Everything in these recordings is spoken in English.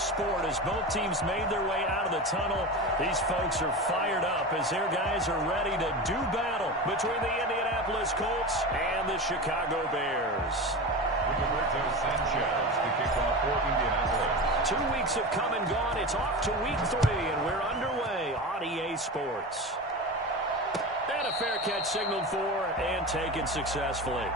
sport as both teams made their way out of the tunnel. These folks are fired up as their guys are ready to do battle between the Indianapolis Colts and the Chicago Bears. Sanchez to kick off for Indianapolis. 2 weeks have come and gone. It's off to week 3, and we're underway on EA Sports. And a fair catch signaled for and taken successfully.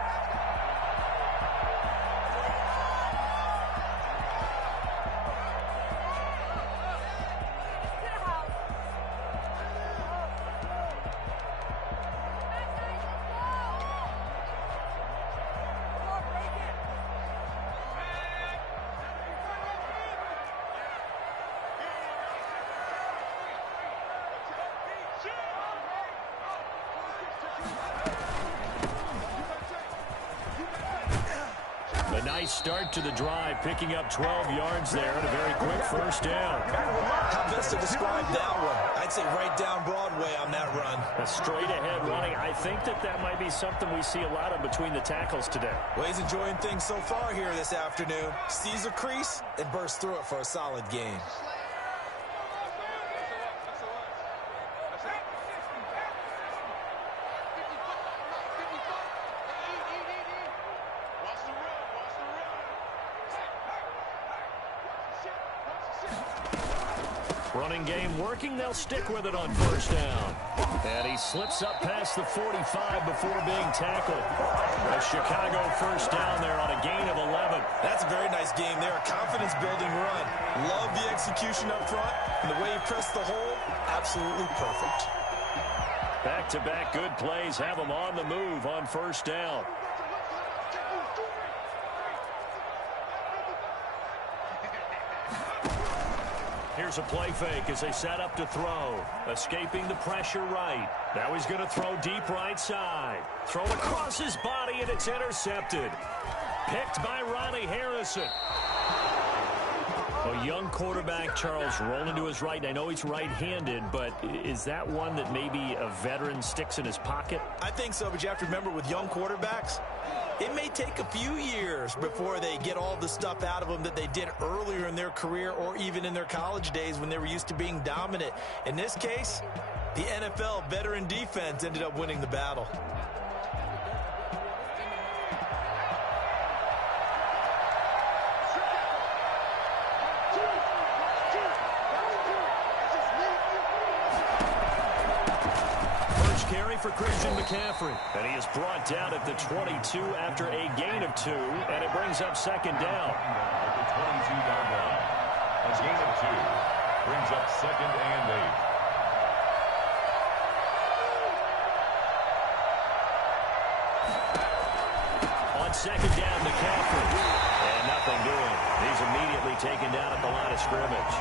A nice start to the drive, picking up 12 yards there and a very quick first down. How best to describe that one? I'd say right down Broadway on that run. A straight-ahead running. I think that might be something we see a lot of between the tackles today. Well, he's enjoying things so far here this afternoon. Sees a crease and bursts through it for a solid gain. Running game working. They'll stick with it on first down. And he slips up past the 45 before being tackled. A Chicago first down there on a gain of 11. That's a very nice game there. A confidence-building run. Love the execution up front. And the way he pressed the hole, absolutely perfect. Back-to-back good plays have them on the move on first down. Here's a play fake as they set up to throw. Escaping the pressure right. Now he's going to throw deep right side. Throw across his body, and it's intercepted. Picked by Ronnie Harrison. A young quarterback, Charles, rolling to his right. I know he's right-handed, but is that one that maybe a veteran sticks in his pocket? I think so, but you have to remember with young quarterbacks, it may take a few years before they get all the stuff out of them that they did earlier in their career or even in their college days when they were used to being dominant. In this case, the NFL veteran defense ended up winning the battle. For Christian McCaffrey, and he is brought down at the 22 after a gain of 2, and it brings up second down. At the 22-yard line, a gain of 2 brings up second and 8. On second down, McCaffrey, and nothing doing. He's immediately taken down at the line of scrimmage.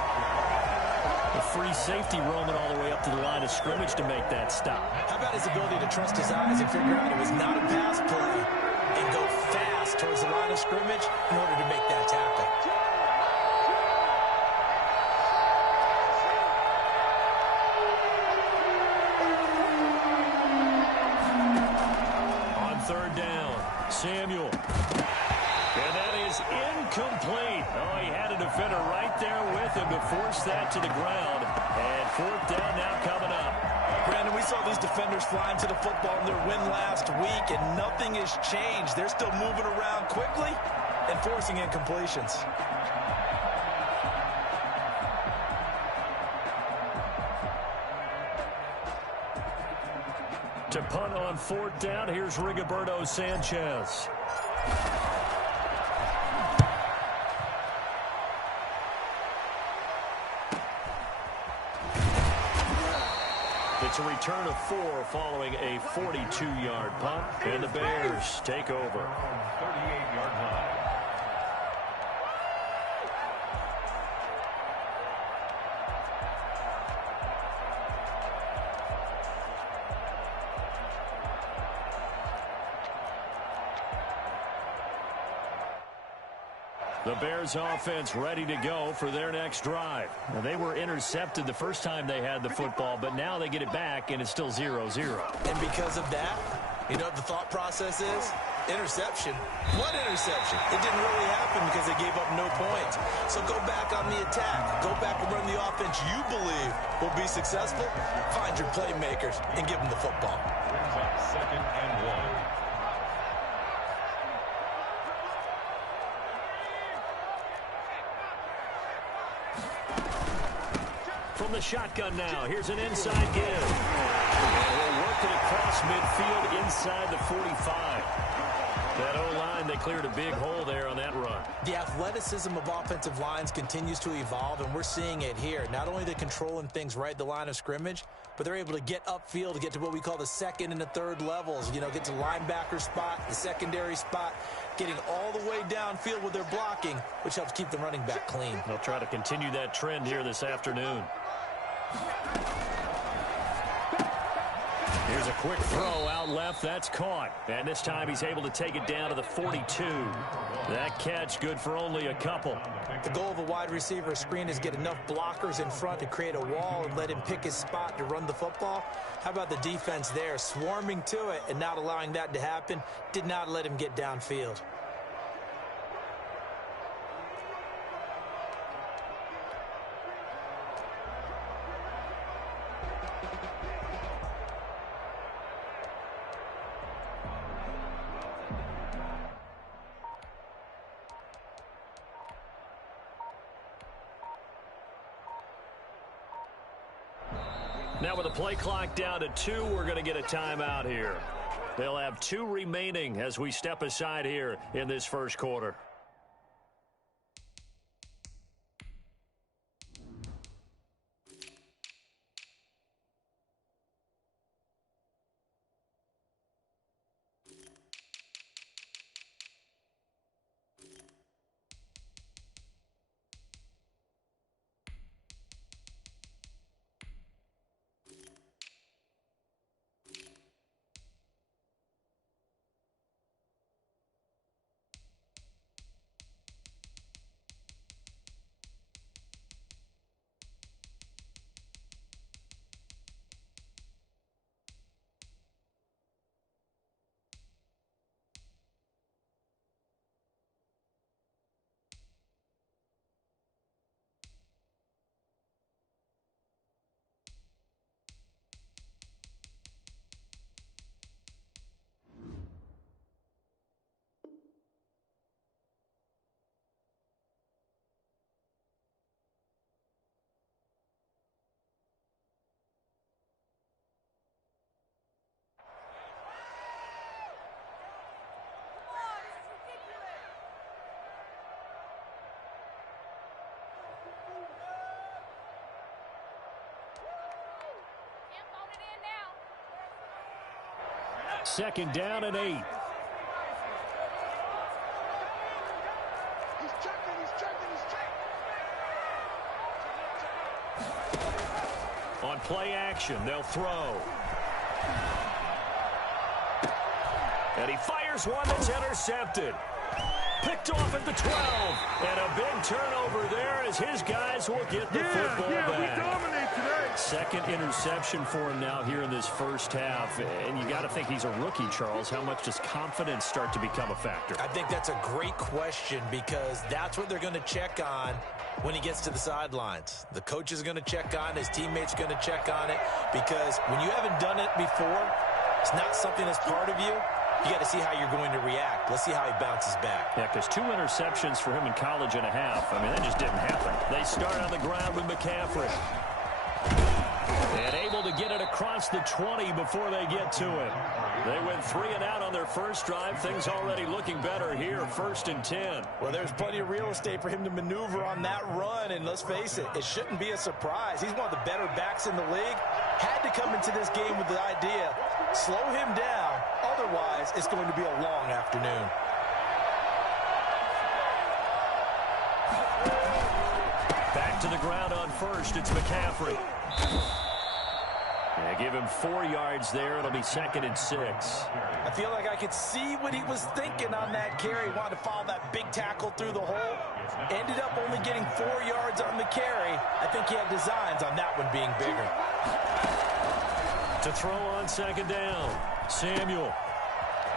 A free safety roaming all the way up to the line of scrimmage to make that stop. How about his ability to trust his eyes and figure out it was not a pass play and go fast towards the line of scrimmage in order to make that tackle? On third down, Samuel. And that is incomplete. Oh, he had a defender right there with him to force that to the ground. And fourth down now coming up. Brandon, we saw these defenders flying to the football in their win last week, and nothing has changed. They're still moving around quickly and forcing incompletions. To punt on fourth down, here's Rigoberto Sanchez. It's a return of 4 following a 42-yard punt, and the Bears take over. 38-yard line. The Bears offense ready to go for their next drive. Now, they were intercepted the first time they had the football, but now they get it back, and it's still 0-0. And because of that, you know what the thought process is? Interception? What interception? It didn't really happen because they gave up no points. So go back on the attack. Go back and run the offense you believe will be successful. Find your playmakers and give them the football. Brings up 2nd and 1. From the shotgun now, here's an inside give. They'll work it across midfield inside the 45. That O-line, they cleared a big hole there on that run. The athleticism of offensive lines continues to evolve, and we're seeing it here. Not only they're controlling things right at the line of scrimmage, but they're able to get upfield to get to what we call the second and the third levels. You know, get to linebacker spot, the secondary spot, getting all the way downfield with their blocking, which helps keep the running back clean. They'll try to continue that trend here this afternoon. Here's a quick throw out left. That's caught. And this time he's able to take it down to the 42. That catch good for only a couple. The goal of a wide receiver screen is get enough blockers in front to create a wall and let him pick his spot to run the football. How about the defense there? Swarming to it and not allowing that to happen. Did not let him get downfield. Now with the play clock down to 2, we're going to get a timeout here. They'll have 2 remaining as we step aside here in this first quarter. Second down and 8. He's checking. On play action, they'll throw. And he fires one that's intercepted. Picked off at the 12. And a big turnover there as his guys will get the football back. We dominate today. Second interception for him now here in this first half. And you got to think he's a rookie, Charles. How much does confidence start to become a factor? I think that's a great question because that's what they're going to check on when he gets to the sidelines. The coach is going to check on it. His teammates are going to check on it because when you haven't done it before, it's not something that's part of you. You got to see how you're going to react. Let's see how he bounces back. Yeah, because 2 interceptions for him in college and a half. I mean, that just didn't happen. They start on the ground with McCaffrey. And able to get it across the 20 before they get to it. They went 3 and out on their first drive. Things already looking better here, 1st and 10. Well, there's plenty of real estate for him to maneuver on that run. And let's face it, it shouldn't be a surprise. He's one of the better backs in the league. Had to come into this game with the idea, slow him down. Otherwise, it's going to be a long afternoon. Back to the ground on first. It's McCaffrey. They give him 4 yards there. It'll be 2nd and 6. I feel like I could see what he was thinking on that carry. He wanted to follow that big tackle through the hole. Ended up only getting 4 yards on the carry. I think he had designs on that one being bigger. To throw on 2nd down, Samuel.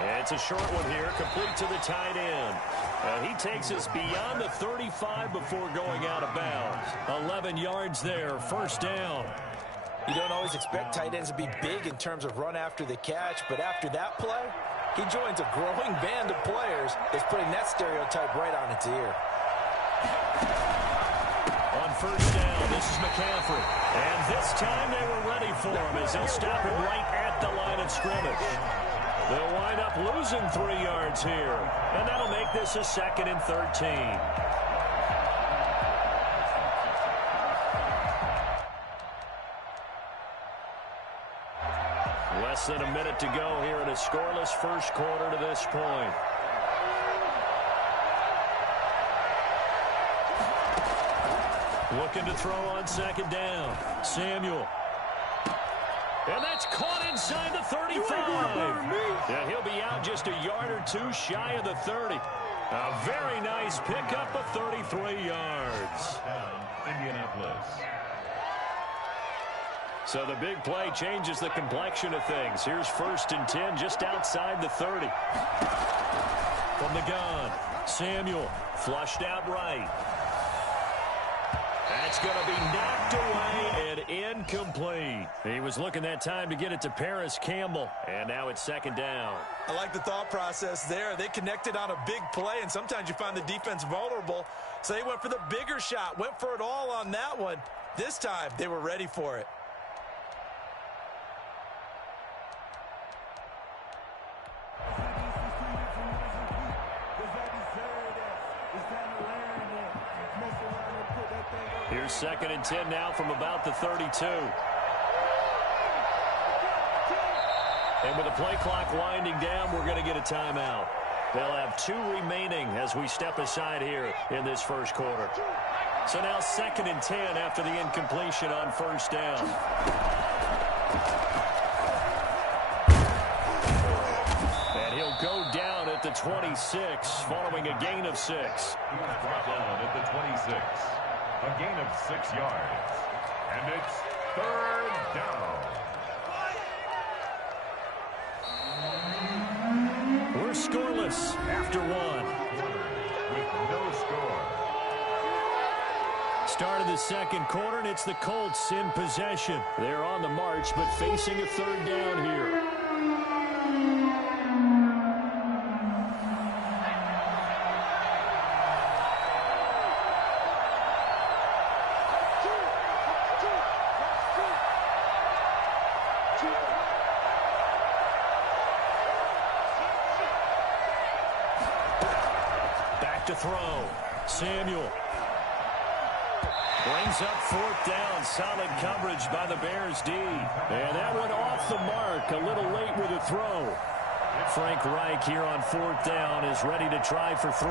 And it's a short one here, complete to the tight end. And he takes us beyond the 35 before going out of bounds. 11 yards there, first down. You don't always expect tight ends to be big in terms of run after the catch, but after that play, he joins a growing band of players that's putting that stereotype right on its ear. On first down, this is McCaffrey. And this time they were ready for him as they'll stop him right at the line of scrimmage. They'll wind up losing 3 yards here. And that'll make this a 2nd and 13. Less than a minute to go here in a scoreless first quarter to this point. Looking to throw on second down. Samuel. And that's caught inside the 35. Yeah, he'll be out just a yard or two shy of the 30. A very nice pickup of 33 yards. Indianapolis. So the big play changes the complexion of things. Here's 1st and 10 just outside the 30. From the gun, Samuel flushed out right. That's going to be knocked away and incomplete. He was looking that time to get it to Paris Campbell, and now it's 2nd down. I like the thought process there. They connected on a big play, and sometimes you find the defense vulnerable. So they went for the bigger shot, went for it all on that one. This time, they were ready for it. Here's 2nd and 10 now from about the 32. And with the play clock winding down, we're going to get a timeout. They'll have 2 remaining as we step aside here in this first quarter. So now 2nd and 10 after the incompletion on first down. And he'll go down at the 26 following a gain of 6. He was brought down at the 26. A gain of 6 yards. And it's 3rd down. We're scoreless after 1. With no score. Start of the second quarter, and it's the Colts in possession. They're on the march, but facing a 3rd down here. To throw. Samuel brings up 4th down. Solid coverage by the Bears D. And that one off the mark. A little late with a throw. Frank Reich here on 4th down is ready to try for 3.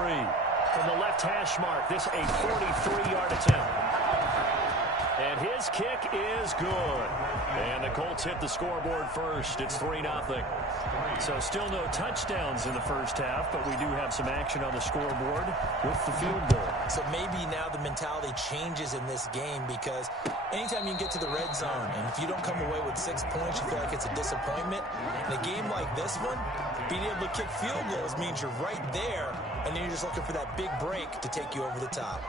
From the left hash mark, this a 43-yard attempt. And his kick is good. And the Colts hit the scoreboard first. It's 3-0. So still no touchdowns in the first half, but we do have some action on the scoreboard with the field goal. So maybe now the mentality changes in this game because anytime you can get to the red zone, and if you don't come away with 6 points, you feel like it's a disappointment. In a game like this one, being able to kick field goals means you're right there, and then you're just looking for that big break to take you over the top.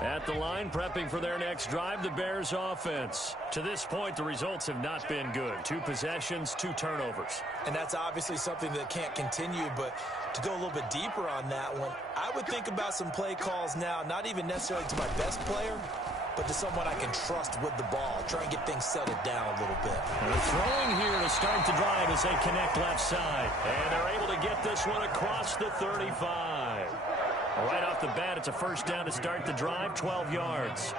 At the line, prepping for their next drive, the Bears offense. To this point, the results have not been good. 2 possessions, 2 turnovers. And that's obviously something that can't continue, but to go a little bit deeper on that one, I would think about some play calls now, not even necessarily to my best player, but to someone I can trust with the ball. Try and get things settled down a little bit. And they're throwing here to start the drive as they connect left side. And they're able to get this one across the 35. Right off the bat, it's a 1st down to start the drive, 12 yards.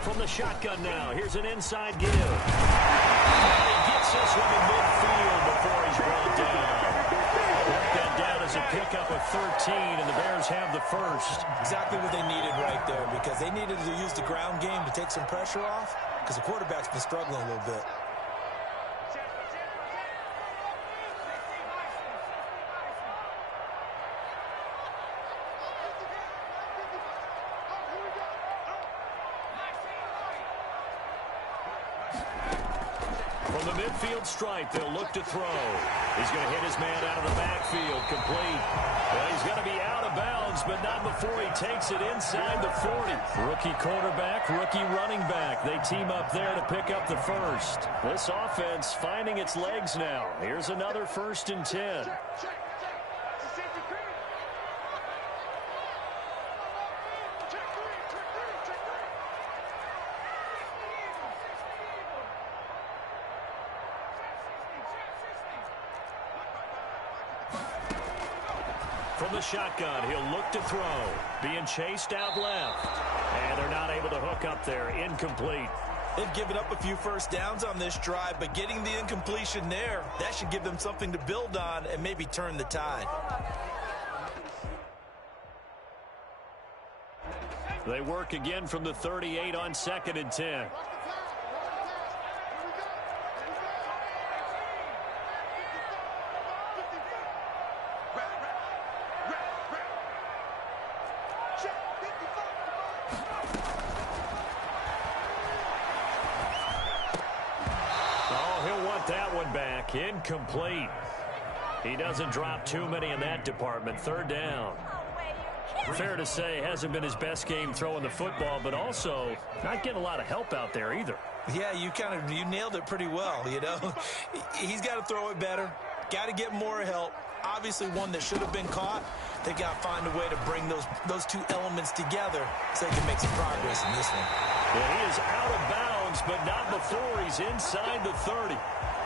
From the shotgun now, here's an inside give. And he gets this one in midfield before he's brought down. Work that down as a pickup of 13, and the Bears have the first. Exactly what they needed right there, because they needed to use the ground game to take some pressure off, because the quarterback's been struggling a little bit. From the midfield stripe, they'll look to throw. He's going to hit his man out of the backfield, complete. Well, he's going to be out of bounds, but not before he takes it inside the 40. Rookie quarterback, rookie running back. They team up there to pick up the first. This offense finding its legs now. Here's another 1st and 10. From the shotgun, he'll look to throw. Being chased out left. And they're not able to hook up there. Incomplete. They've given up a few first downs on this drive, but getting the incompletion there, that should give them something to build on and maybe turn the tide. They work again from the 38 on 2nd and 10. Back incomplete. He doesn't drop too many in that department. 3rd down. Fair to say, hasn't been his best game throwing the football, but also not getting a lot of help out there either. Yeah, you nailed it pretty well, you know. He's got to throw it better. Got to get more help. Obviously one that should have been caught. They got to find a way to bring those two elements together so they can make some progress in this one. Well, he is out of bounds, but not before he's inside the 30.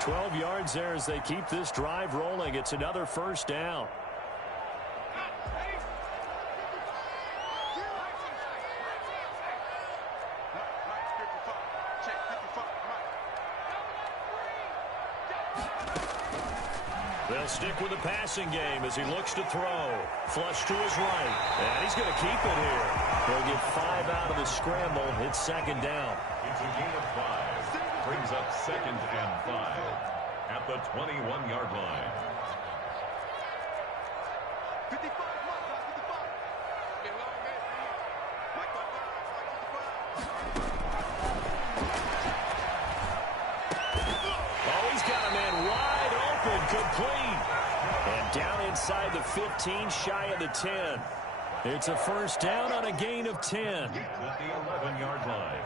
12 yards there as they keep this drive rolling. It's another 1st down. They'll stick with the passing game as he looks to throw. Flush to his right. And he's going to keep it here. They'll get 5 out of the scramble. It's 2nd down. It's a gain of 5. Brings up 2nd and 5 at the 21-yard line. 55. Oh, he's got a man wide open, complete. And down inside the 15, shy of the 10. It's a 1st down on a gain of 10. At the 11-yard line.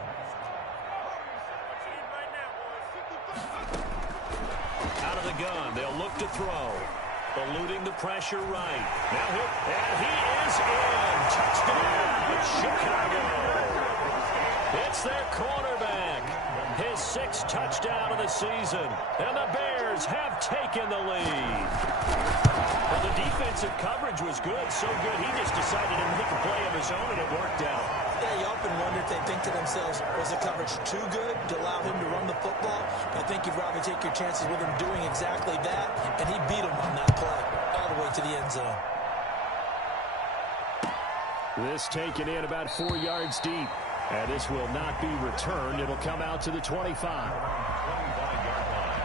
Out of the gun, they'll look to throw. Eluding the pressure right. Now and he is in. Touchdown, Chicago. It's their quarterback. His 6th touchdown of the season. And the Bears have taken the lead. Well, the defensive coverage was good, so good he just decided to make a play of his own, and it worked out. Yeah, you often wonder if they think to themselves, was the coverage too good to allow him to run the football? I think you'd rather take your chances with him doing exactly that, and he beat him on that play all the way to the end zone. This taken in about 4 yards deep. And this will not be returned. It'll come out to the 25. 25-yard line.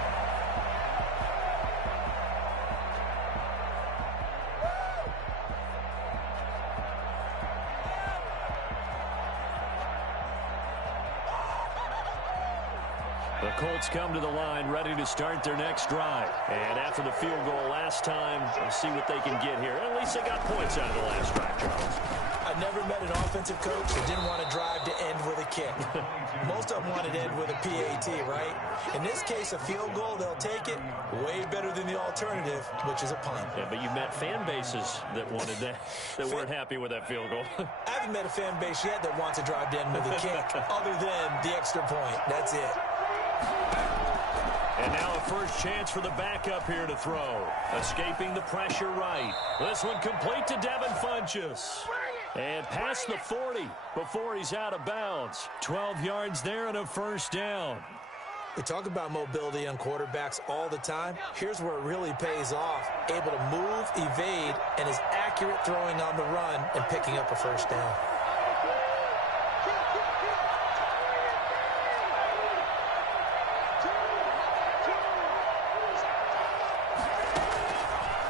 The Colts come to the line ready to start their next drive. And after the field goal last time, we'll see what they can get here. At least they got points out of the last drive, Charles. I never met an offensive coach that didn't want to drive to end with a kick. Most of them wanted to end with a PAT, right? In this case, a field goal, they'll take it. Way better than the alternative, which is a punt. Yeah, but you met fan bases that wanted that, that weren't happy with that field goal. I haven't met a fan base yet that wants to drive to end with a kick, other than the extra point. That's it. And now a first chance for the backup here to throw. Escaping the pressure right. This one complete to Devin Funchess. And past the 40 before he's out of bounds. 12 yards there and a first down. We talk about mobility on quarterbacks all the time. Here's where it really pays off. Able to move, evade, and is accurate throwing on the run and picking up a first down.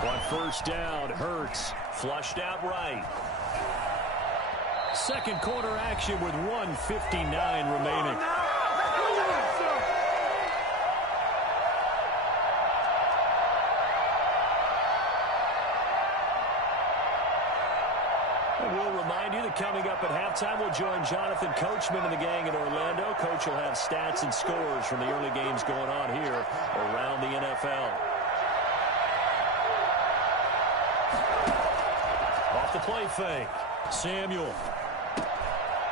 On first down, Hurts flushed out right. Second quarter action with 1:59 remaining. coming up at halftime. We'll join Jonathan Coachman and the gang in Orlando. Coach will have stats and scores from the early games going on here around the NFL. Off the play fake. Samuel.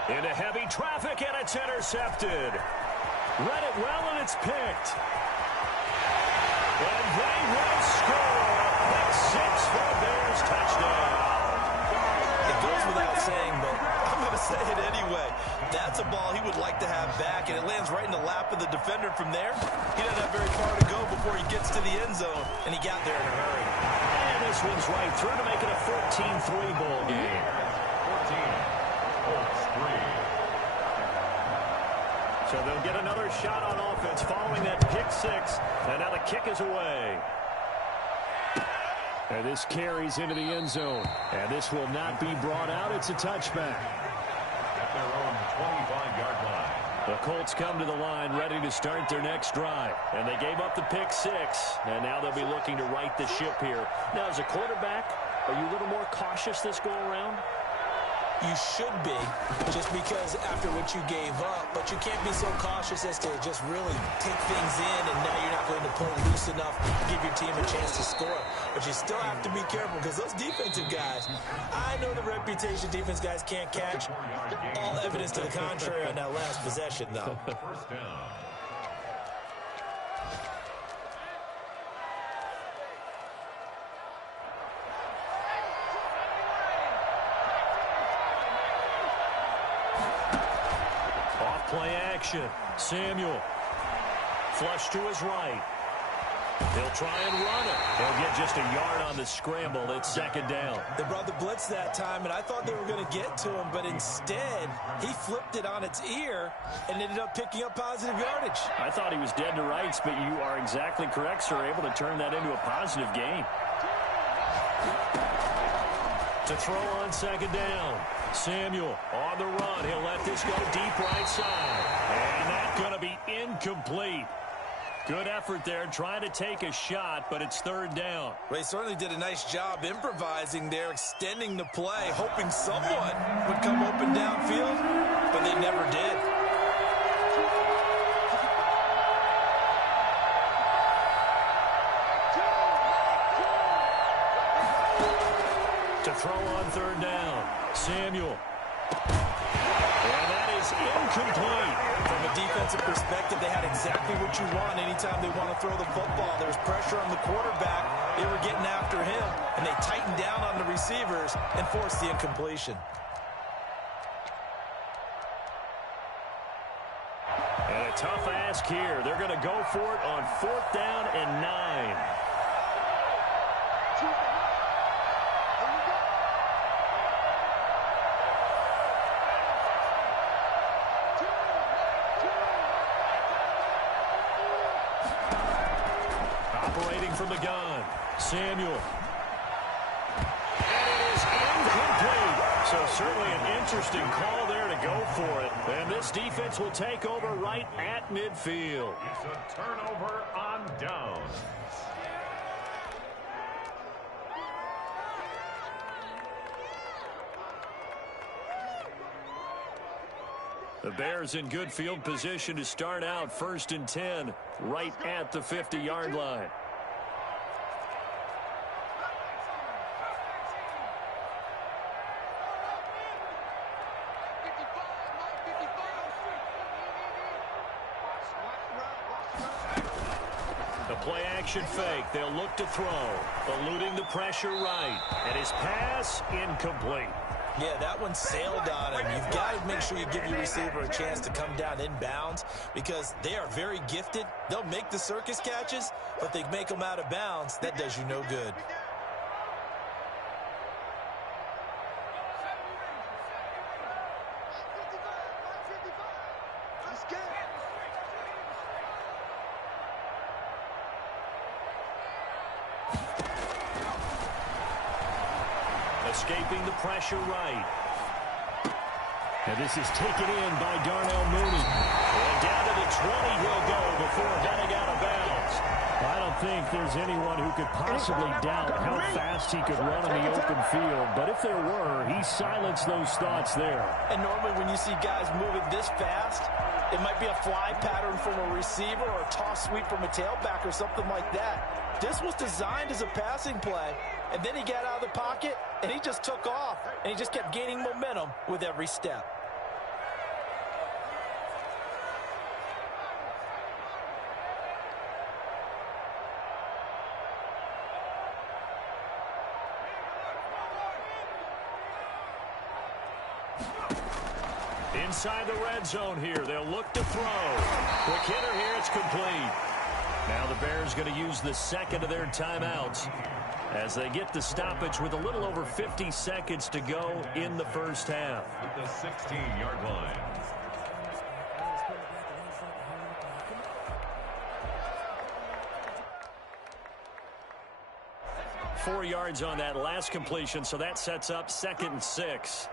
Into heavy traffic, and it's intercepted. Read it well, and it's picked. And they will score. Pick six for a Bears touchdown. It goes without saying, but I'm going to say it anyway. That's a ball he would like to have back, and it lands right in the lap of the defender from there. He doesn't have very far to go before he gets to the end zone, and he got there in a hurry. And this one's right through to make it a 14-3 ball game. 14-3. So they'll get another shot on offense following that pick six. And now the kick is away. And this carries into the end zone. And this will not be brought out. It's a touchback. At their own 25-yard line. The Colts come to the line ready to start their next drive. And they gave up the pick six. And now they'll be looking to right the ship here. Now, as a quarterback, are you a little more cautious this go around? You should be, just because after what you gave up, but you can't be so cautious as to just really take things in, and now you're not going to play loose enough to give your team a chance to score. But you still have to be careful, because those defensive guys, I know the reputation defense guys can't catch. All evidence to the contrary on that last possession, though. First down. Play action. Samuel. Flush to his right. He'll try and run it. He'll get just a yard on the scramble. It's second down. They brought the blitz that time, and I thought they were going to get to him, but instead, he flipped it on its ear and ended up picking up positive yardage. I thought he was dead to rights, but you are exactly correct, sir. Able to turn that into a positive gain. To throw on second down. Samuel on the run. He'll let this go deep right side. And that's going to be incomplete. Good effort there trying to take a shot, but it's third down. Well, he certainly did a nice job improvising there, extending the play, hoping someone would come open downfield, but they never did. To throw on third down. Samuel. And that is incomplete. From a defensive perspective, they had exactly what you want anytime they want to throw the football. There was pressure on the quarterback. They were getting after him, and they tightened down on the receivers and forced the incompletion. And a tough ask here. They're going to go for it on fourth down and 9. From the gun, Samuel. And it is incomplete. So certainly an interesting call there to go for it. And this defense will take over right at midfield. It's a turnover on downs. The Bears in good field position to start out first and 10 right at the 50-yard line. Play-action fake. They'll look to throw. Eluding the pressure right. And his pass, incomplete. Yeah, that one sailed on him. You've got to make sure you give your receiver a chance to come down inbounds because they are very gifted. They'll make the circus catches, but they make them out of bounds. That does you no good. Escaping the pressure right. And this is taken in by Darnell Mooney. And down to the 20 he'll go before heading out of bounds. I don't think there's anyone who could possibly doubt how fast he could run in the open field. But if there were, he silenced those thoughts there. And normally when you see guys moving this fast, it might be a fly pattern from a receiver or a toss sweep from a tailback or something like that. This was designed as a passing play, and then he got out of the pocket, and he just took off, and he just kept gaining momentum with every step. Inside the red zone here, they'll look to throw. Quick hitter here, it's complete. Now the Bears going to use the second of their timeouts as they get the stoppage with a little over 50 seconds to go in the first half. At the 16-yard line. Four yards on that last completion, so that sets up 2nd and 6.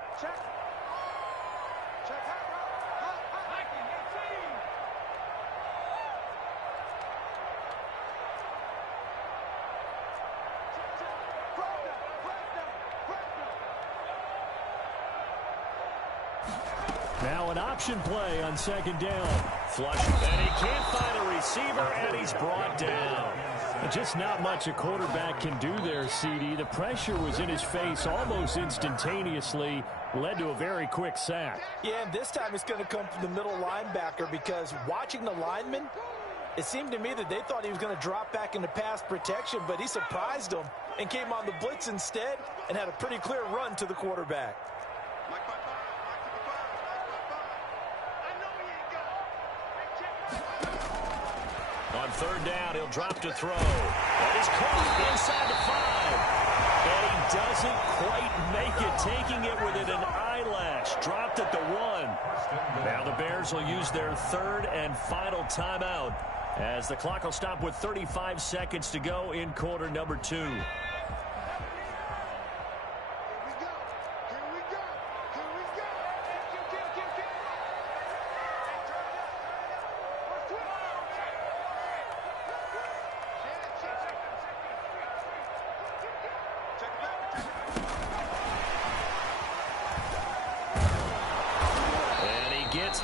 Now an option play on 2nd down. Flush, and he can't find a receiver, and he's brought down. Just not much a quarterback can do there, CD. The pressure was in his face almost instantaneously, led to a very quick sack. Yeah, and this time it's going to come from the middle linebacker because watching the lineman, it seemed to me that they thought he was going to drop back into pass protection, but he surprised them and came on the blitz instead and had a pretty clear run to the quarterback. On 3rd down, he'll drop to throw. That is caught inside the 5. And he doesn't quite make it, taking it within an eyelash. Dropped at the 1. Now the Bears will use their 3rd and final timeout as the clock will stop with 35 seconds to go in quarter number 2.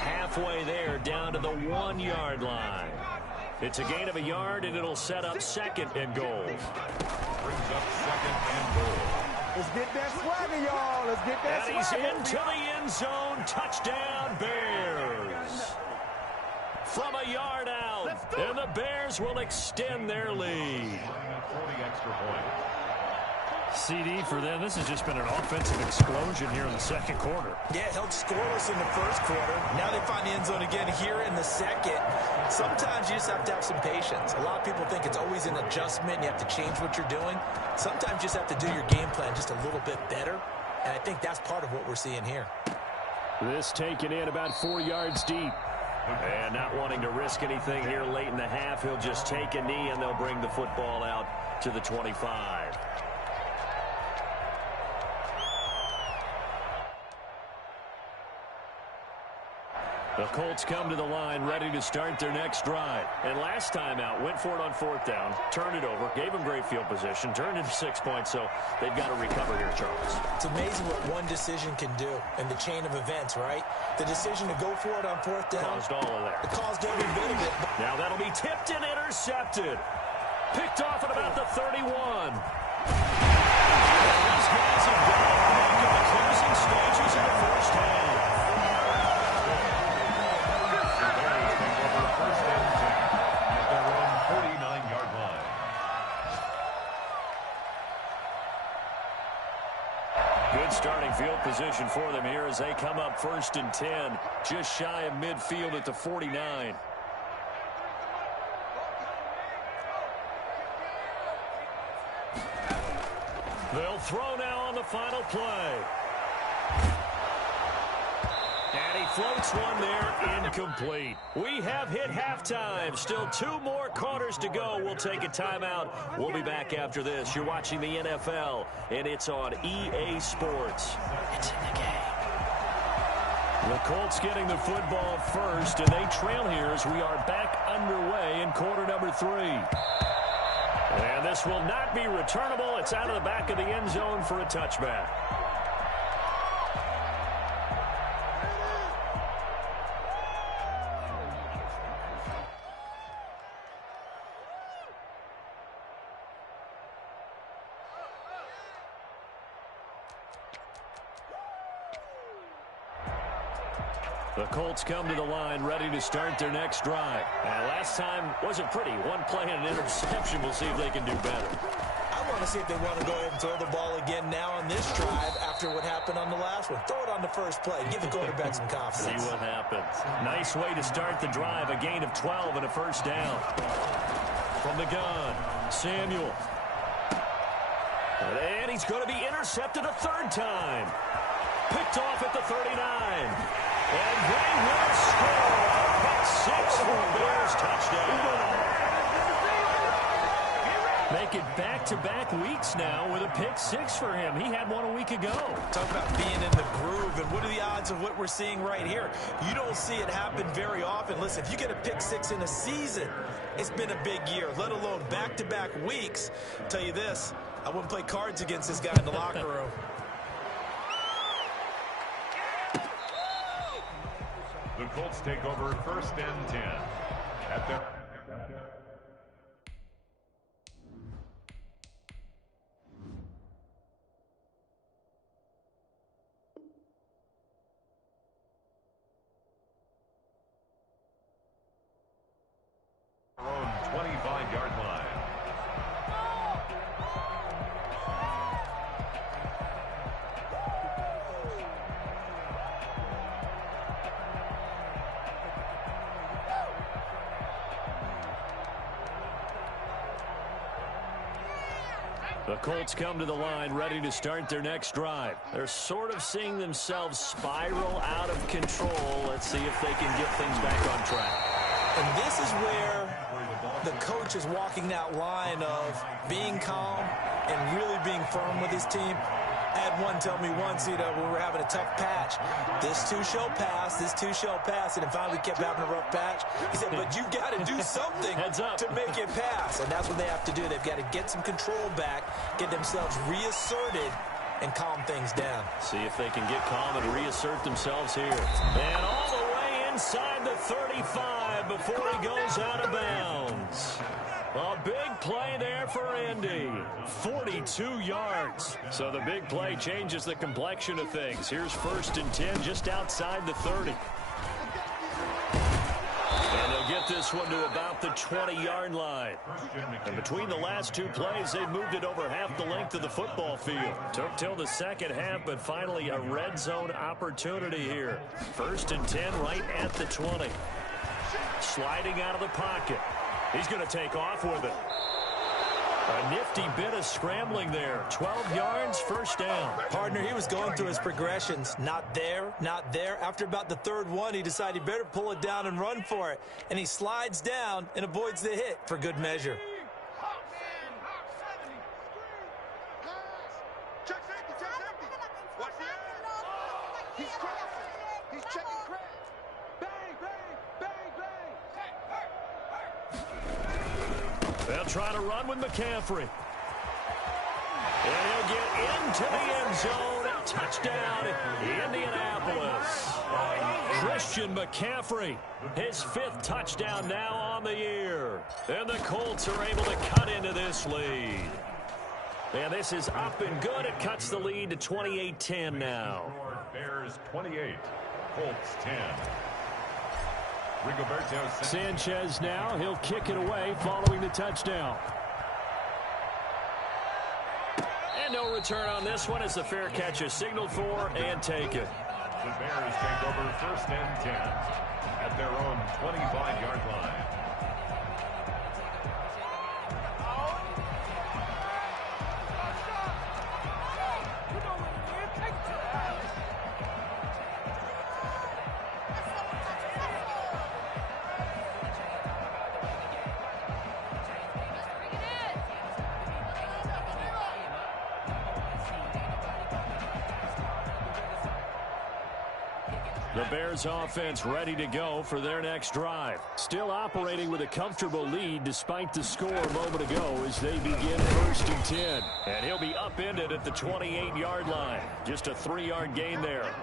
Halfway there, down to the 1-yard line. It's a gain of a yard, and it'll set up 2nd and goal. Brings up 2nd and goal. Let's get that swagger, y'all. Let's get that swagger. And he's swagger. into the end zone. Touchdown, Bears. From a yard out, and the Bears will extend their lead. 40 extra points. CD for them, this has just been an offensive explosion here in the 2nd quarter. Yeah, held scoreless in the 1st quarter. Now they find the end zone again here in the 2nd. Sometimes you just have to have some patience. A lot of people think it's always an adjustment. You have to change what you're doing. Sometimes you just have to do your game plan just a little bit better. And I think that's part of what we're seeing here. This taken in about 4 yards deep. And not wanting to risk anything here late in the half, he'll just take a knee and they'll bring the football out to the 25. The Colts come to the line ready to start their next drive. And last time out, went for it on 4th down, turned it over, gave them great field position, turned it to 6 points, so they've got to recover here, Charles. It's amazing what one decision can do in the chain of events, right? The decision to go for it on 4th down. Caused all of that. It caused every bit of it. Now that'll be tipped and intercepted. Picked off at about the 31. These guys have got it back in the closing stages of the first half. Good starting field position for them here as they come up 1st and 10, just shy of midfield at the 49. They'll throw now on the final play. And he floats one there, incomplete. We have hit halftime. Still 2 more quarters to go. We'll take a timeout. We'll be back after this. You're watching the NFL, and it's on EA Sports. It's in the game. The Colts getting the football first, and they trail here as we are back underway in quarter number 3. And this will not be returnable. It's out of the back of the end zone for a touchback. The Colts come to the line ready to start their next drive. And last time wasn't pretty. One play and an interception. We'll see if they can do better. I want to see if they want to go ahead and throw the ball again now on this drive after what happened on the last one. Throw it on the first play. Give the quarterback some confidence. See what happens. Nice way to start the drive. A gain of 12 and a first down. From the gun, Samuel. And he's going to be intercepted a third time. Picked off at the 39. And they will score. Pick 6 for Bears touchdown. Make it back-to-back weeks now with a pick 6 for him. He had one a week ago. Talk about being in the groove, and what are the odds of what we're seeing right here? You don't see it happen very often. Listen, if you get a pick 6 in a season, it's been a big year, let alone back-to-back weeks. I'll tell you this, I wouldn't play cards against this guy in the locker room. The Colts take over 1st and 10 at their own 25-yard line. The Colts come to the line ready to start their next drive. They're sort of seeing themselves spiral out of control. Let's see if they can get things back on track. And this is where the coach is walking that line of being calm and really being firm with his team. I had one tell me once, when we were having a tough patch, this too shall pass, this too shall pass, and it finally kept having a rough patch. He said, but you've got to do something to make it pass, and that's what they have to do. They've got to get some control back, get themselves reasserted, and calm things down. See if they can get calm and reassert themselves here. And all the way inside the 35 before he goes out of bounds. A big play there for Indy. 42 yards. So the big play changes the complexion of things. Here's 1st and 10 just outside the 30. And they'll get this one to about the 20-yard line. And between the last two plays, they moved it over half the length of the football field. Took till the second half, but finally a red zone opportunity here. 1st and 10 right at the 20. Sliding out of the pocket. He's going to take off with it. A nifty bit of scrambling there. 12 yards, first down. Partner, he was going through his progressions. Not there, not there. After about the third one, he decided he better pull it down and run for it. And he slides down and avoids the hit for good measure. They'll try to run with McCaffrey. And he'll get into the end zone. Touchdown, Indianapolis. Christian McCaffrey, his 5th touchdown now on the year. And the Colts are able to cut into this lead. And this is up and good. It cuts the lead to 28-10 now. Bears 28, Colts 10. Sanchez now, he'll kick it away following the touchdown. And no return on this one as the fair catch is signaled for and taken. The Bears take over 1st and 10 at their own 25-yard line. The Bears offense ready to go for their next drive. Still operating with a comfortable lead despite the score a moment ago as they begin 1st and 10. And he'll be upended at the 28-yard line. Just a 3-yard gain there.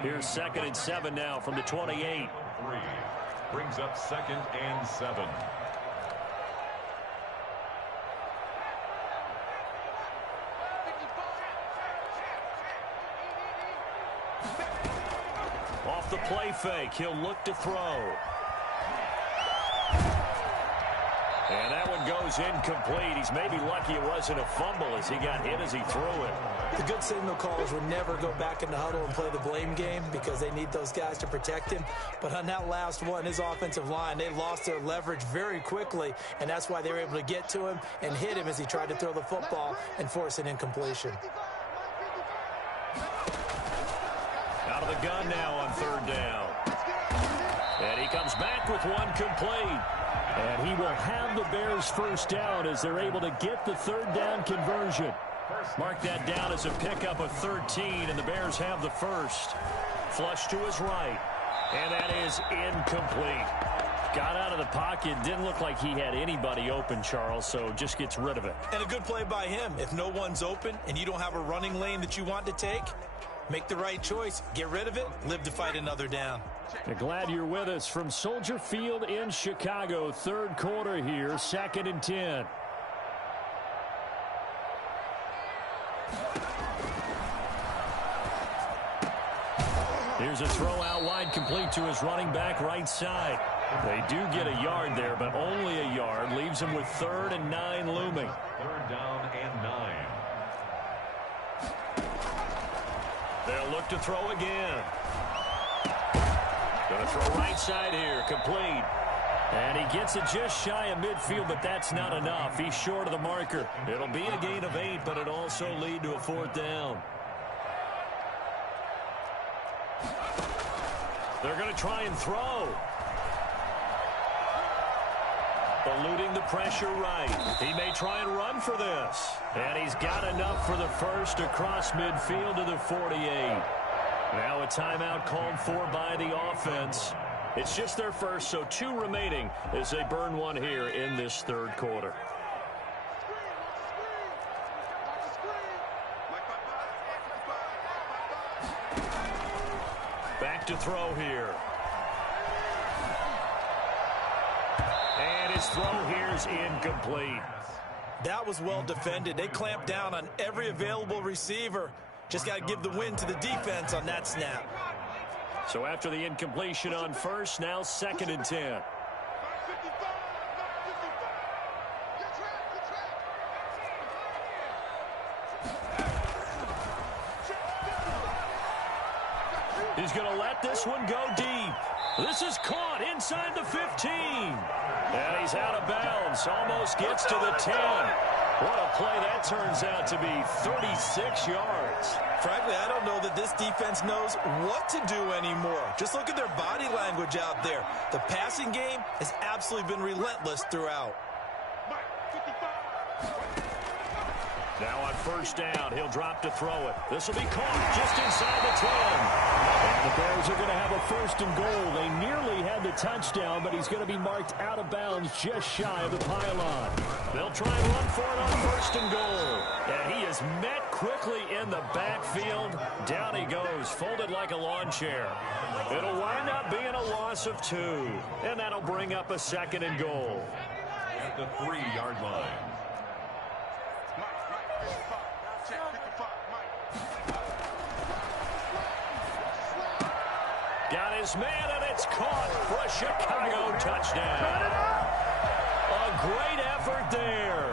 Here's 2nd and 7 now from the 28. 3 brings up 2nd and 7. Off the play fake, he'll look to throw. And that one goes incomplete. He's maybe lucky it wasn't a fumble as he got hit as he threw it. The good signal callers would never go back in the huddle and play the blame game because they need those guys to protect him. But on that last one, his offensive line, they lost their leverage very quickly, and that's why they were able to get to him and hit him as he tried to throw the football and force an incompletion. Out of the gun now on 3rd down. And he comes back with one complete. And he will have the Bears 1st down as they're able to get the 3rd down conversion. Mark that down as a pickup of 13, and the Bears have the 1st. Flush to his right. And that is incomplete. Got out of the pocket. Didn't look like he had anybody open, Charles, so just gets rid of it. And a good play by him. If no one's open and you don't have a running lane that you want to take, make the right choice. Get rid of it. Live to fight another down. Glad you're with us from Soldier Field in Chicago. 3rd quarter here, 2nd and 10. Here's a throw out wide, complete to his running back right side. They do get a yard there, but only a yard. Leaves him with 3rd and 9 looming. 3rd down and 9. They'll look to throw again. Going to throw right side here, complete. And he gets it just shy of midfield, but that's not enough. He's short of the marker. It'll be a gain of 8, but it'll also lead to a 4th down. They're going to try and throw. Eluding the pressure right. He may try and run for this. And he's got enough for the 1st across midfield to the 48. Now a timeout called for by the offense. It's just their 1st, so 2 remaining as they burn one here in this 3rd quarter. Back to throw here. And his throw here's incomplete. That was well defended. They clamped down on every available receiver. Just got to give the win to the defense on that snap. So after the incompletion on 1st, now 2nd and 10. He's going to let this one go deep. This is caught inside the 15. And he's out of bounds. Almost gets to the 10. What a play that turns out to be. 36 yards. Frankly, I don't know that this defense knows what to do anymore. Just look at their body language out there. The passing game has absolutely been relentless throughout. Now on 1st down, he'll drop to throw it. This will be caught just inside the 10. And the Bears are going to have a 1st and goal. They nearly had the touchdown, but he's going to be marked out of bounds just shy of the pylon. They'll try and run for it on 1st and goal. And he is met quickly in the backfield. Down he goes, folded like a lawn chair. It'll wind up being a loss of 2. And that'll bring up a 2nd and goal. At the 3-yard line. Got his man, and it's caught for a Chicago touchdown. A great effort there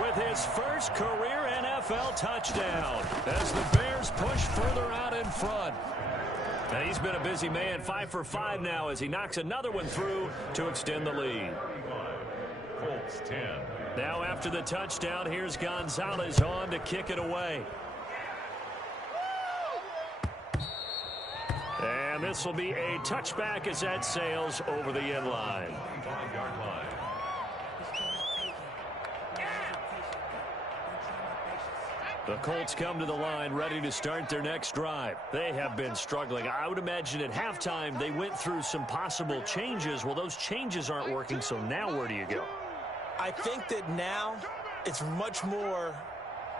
with his 1st career NFL touchdown as the Bears push further out in front. And he's been a busy man, 5 for 5 now as he knocks another one through to extend the lead. Colts 10. Now after the touchdown, here's Gonzalez on to kick it away. And this will be a touchback as that sails over the end line. 5-yard line. The Colts come to the line ready to start their next drive. They have been struggling. I would imagine at halftime they went through some possible changes. Well, those changes aren't working, so now where do you go? I think that now it's much more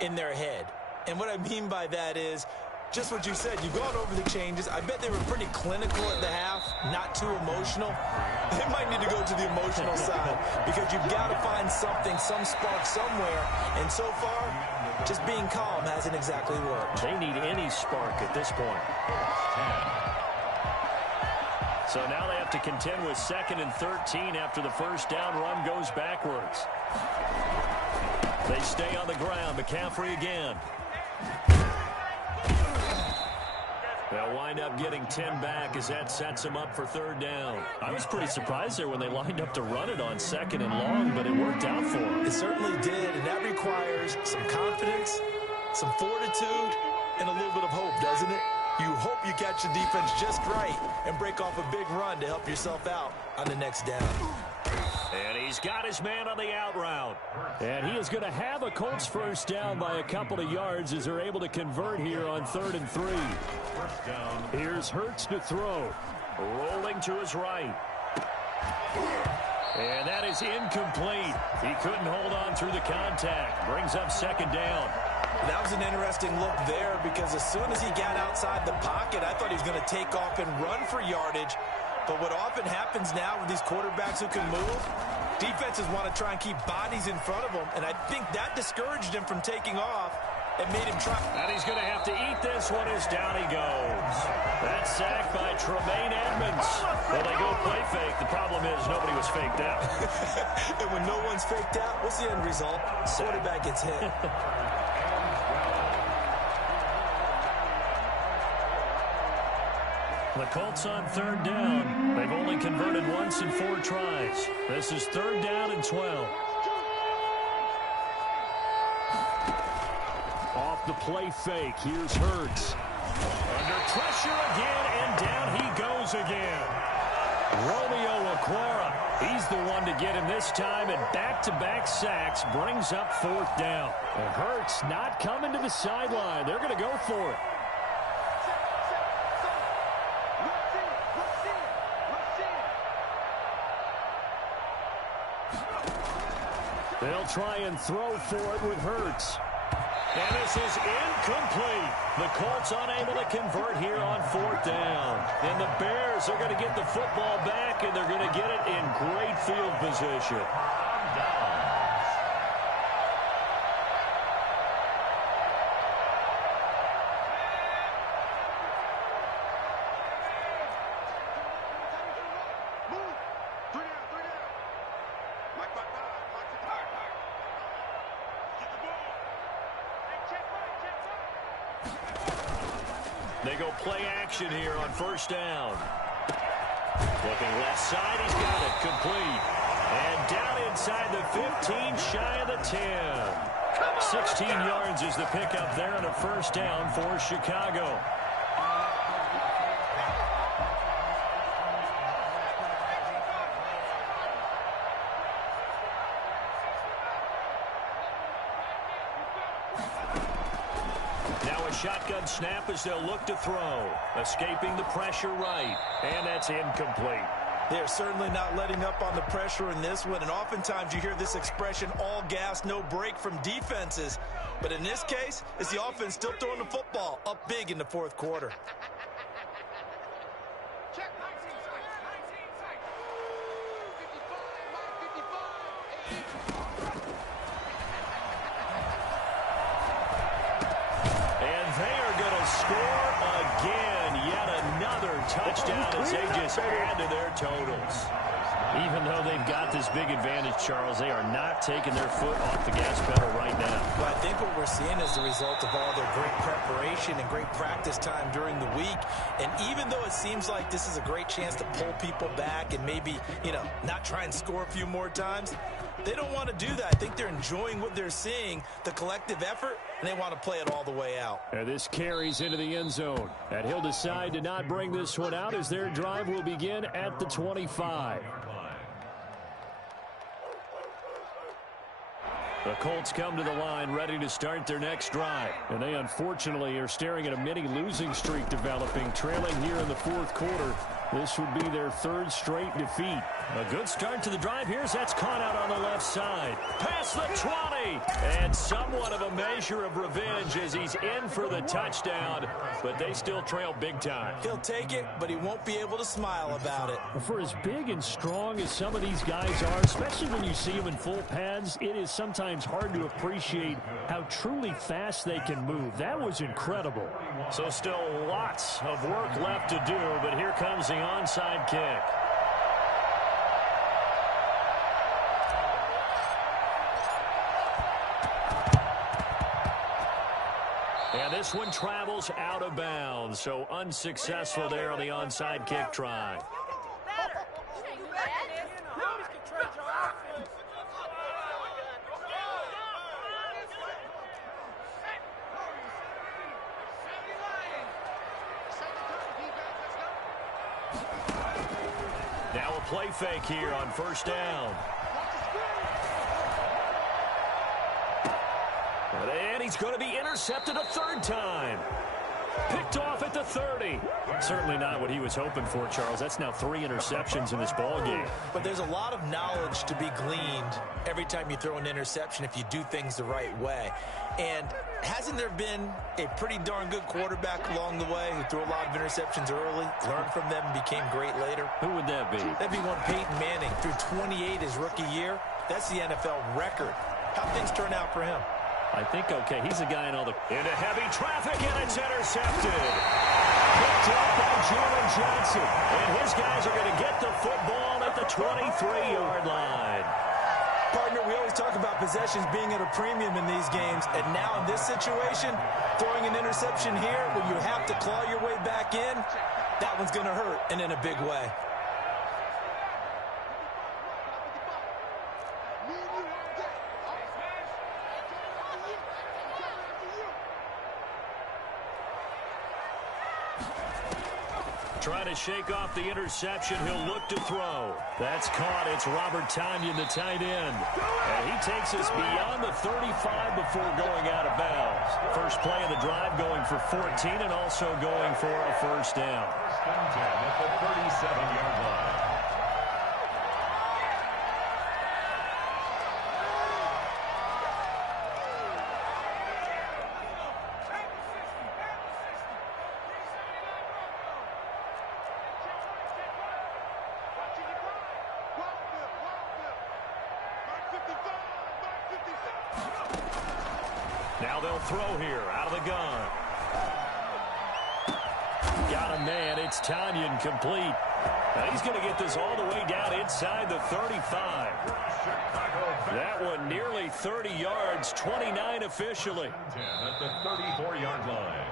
in their head. And what I mean by that is just what you said. You've gone over the changes. I bet they were pretty clinical at the half, not too emotional. They might need to go to the emotional side because you've got to find something, some spark somewhere. And so far, just being calm hasn't exactly worked. They need any spark at this point. So now they have to contend with 2nd and 13 after the first down run goes backwards. They stay on the ground. McCaffrey again. They'll wind up getting 10 back as that sets them up for 3rd down. I was pretty surprised there when they lined up to run it on 2nd and long, but it worked out for them. It certainly did, and that requires some confidence, some fortitude, and a little bit of hope, doesn't it? You hope you catch the defense just right and break off a big run to help yourself out on the next down. And he's got his man on the out route. And he is going to have a Colts first down by a couple of yards as they're able to convert here on 3rd and 3. First down. Here's Hurts to throw. Rolling to his right. And that is incomplete. He couldn't hold on through the contact. Brings up 2nd down. That was an interesting look there because as soon as he got outside the pocket, I thought he was going to take off and run for yardage. But what often happens now with these quarterbacks who can move, defenses want to try and keep bodies in front of them, and I think that discouraged him from taking off and made him try. And he's going to have to eat this one as down he goes. That's sacked by Tremaine Edmonds. Well, they go play fake. The problem is nobody was faked out. And when no one's faked out, what's the end result? Quarterback gets hit. The Colts on 3rd down. They've only converted once in 4 tries. This is 3rd down and 12. Off the play fake. Here's Hurts. Under pressure again, and down he goes again. Romeo Okwara. He's the one to get him this time, and back-to-back sacks brings up 4th down. And Hurts not coming to the sideline. They're going to go for it. They'll try and throw for it with Hurts. And this is incomplete. The Colts unable to convert here on 4th down. And the Bears are going to get the football back, and they're going to get it in great field position. They go play action here on 1st down. Looking left side, he's got it complete. And down inside the 15, shy of the 10. 16 yards is the pickup there on a 1st down for Chicago. Shotgun snap as they'll look to throw. Escaping the pressure right. And that's incomplete. They're certainly not letting up on the pressure in this one. And oftentimes you hear this expression, all gas, no break from defenses. But in this case, it's the offense still throwing the football up big in the 4th quarter. Touchdown as they just add to their totals. Even though they've got this big advantage, Charles, they are not taking their foot off the gas pedal right now. Well, I think what we're seeing is the result of all their great preparation and great practice time during the week. And even though it seems like this is a great chance to pull people back and maybe, not try and score a few more times, they don't want to do that. I think they're enjoying what they're seeing, the collective effort, and they want to play it all the way out. And this carries into the end zone. And he'll decide to not bring this one out as their drive will begin at the 25. The Colts come to the line ready to start their next drive. And they unfortunately are staring at a mini losing streak developing, trailing here in the fourth quarter. This would be their third straight defeat. A good start to the drive here as that's caught out on the left side. Past the 20. And somewhat of a measure of revenge as he's in for the touchdown. But they still trail big time. He'll take it, but he won't be able to smile about it. For as big and strong as some of these guys are, especially when you see them in full pads, it is sometimes hard to appreciate how truly fast they can move. That was incredible. So still lots of work left to do, but here comes the onside kick. And this one travels out of bounds, so unsuccessful there on the onside kick try. Now a play fake here on first down. And he's going to be intercepted a third time. Picked off at the 30. Certainly not what he was hoping for, Charles. That's now 3 interceptions in this ballgame. But there's a lot of knowledge to be gleaned every time you throw an interception if you do things the right way. And hasn't there been a pretty darn good quarterback along the way who threw a lot of interceptions early, learned from them, and became great later? Who would that be? That'd be one Peyton Manning. Threw 28 his rookie year. That's the NFL record. How'd things turn out for him? I think, okay, he's a guy in all the... Into heavy traffic, and it's intercepted. Picked up by Jalen Johnson. And his guys are going to get the football at the 23-yard line. Partner, we always talk about possessions being at a premium in these games. And now in this situation, throwing an interception here when you have to claw your way back in, that one's going to hurt, and in a big way. Trying to shake off the interception. He'll look to throw. That's caught. It's Robert Tonyan, the tight end. And he takes us beyond the 35 before going out of bounds. First play of the drive going for 14 and also going for a first down. At the 37-yard line. Now they'll throw here out of the gun. Got a man. It's Tonyan complete. Now he's going to get this all the way down inside the 35. That one nearly 30 yards, 29 officially. At the 34-yard line.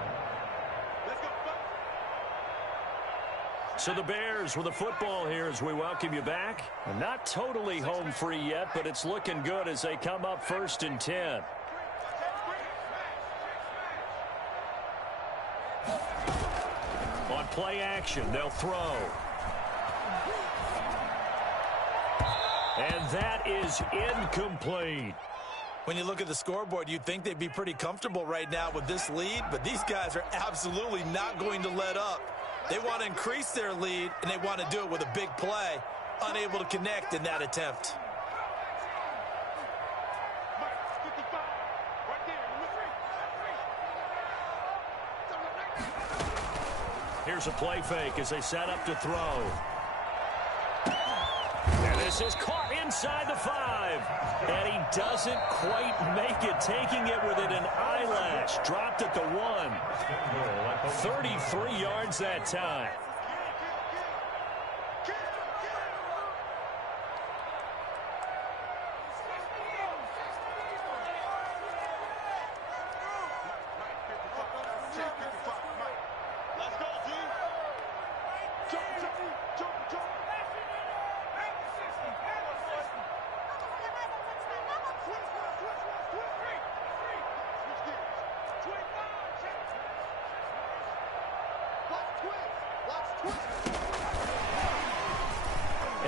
So the Bears with the football here as we welcome you back. Not totally home free yet, but it's looking good as they come up 1st and 10. On play action, they'll throw. And that is incomplete. When you look at the scoreboard, you'd think they'd be pretty comfortable right now with this lead, but these guys are absolutely not going to let up. They want to increase their lead, and they want to do it with a big play. Unable to connect in that attempt. Here's a play fake as they set up to throw. And this is caught inside the 5. And he doesn't quite make it, taking it within an eyelash. Dropped at the 1. 33 yards that time.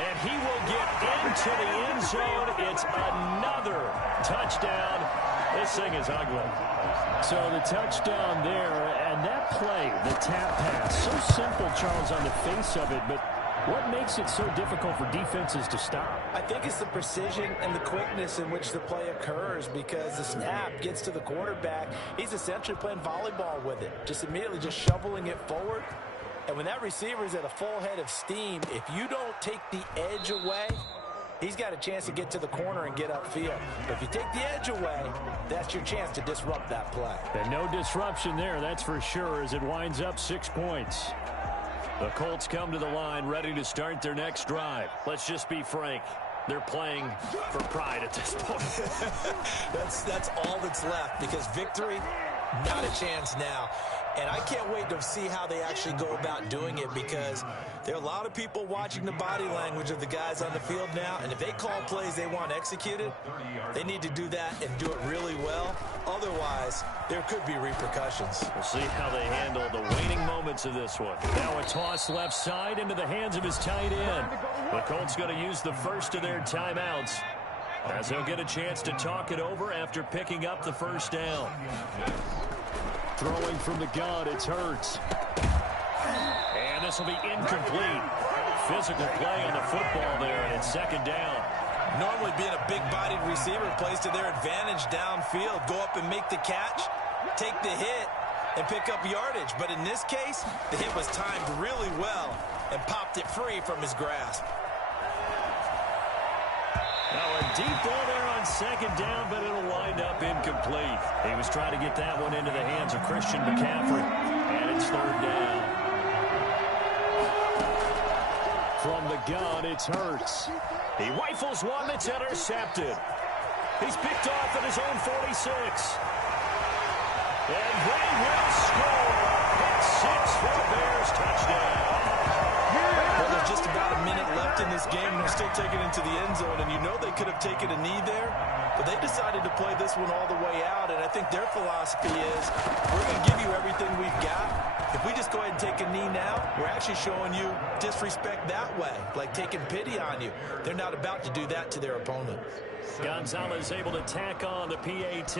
And he will get into the end zone. It's another touchdown. This thing is ugly. So the touchdown there, and that play, the tap pass, so simple, Charles, on the face of it, but what makes it so difficult for defenses to stop? I think it's the precision and the quickness in which the play occurs, because the snap gets to the quarterback. He's essentially playing volleyball with it, just immediately just shoveling it forward. And when that receiver is at a full head of steam, if you don't take the edge away, he's got a chance to get to the corner and get upfield. But if you take the edge away, that's your chance to disrupt that play. And no disruption there, that's for sure, as it winds up 6 points. The Colts come to the line ready to start their next drive. Let's just be frank. They're playing for pride at this point. That's all that's left, because victory, not a chance now. And I can't wait to see how they actually go about doing it, because there are a lot of people watching the body language of the guys on the field now, and if they call plays they want executed, they need to do that and do it really well. Otherwise, there could be repercussions. We'll see how they handle the waning moments of this one. Now a toss left side into the hands of his tight end. The Colts going to use the first of their timeouts, as they'll get a chance to talk it over after picking up the first down. Throwing from the gun, it's Hurts. And this will be incomplete. Physical play on the football there, and it's second down. Normally being a big-bodied receiver plays to their advantage downfield. Go up and make the catch, take the hit, and pick up yardage. But in this case, the hit was timed really well and popped it free from his grasp. Now a deep ball there on second down, but it'll wind up incomplete. He was trying to get that one into the hands of Christian McCaffrey, and it's third down. From the gun, it's Hurts. He rifles one that's intercepted. He's picked off at his own 46. And they will score. It's 6 for the Bears. Touchdown. Well, there's just about a minute left in this game, and they're still taking it into the end zone. And you know they could have taken a knee there, but they decided to play this one all the way out. And I think their philosophy is, we're going to give you everything we've got. If we just go ahead and take a knee now, we're actually showing you disrespect that way, like taking pity on you. They're not about to do that to their opponent. Gonzalez able to tack on the PAT.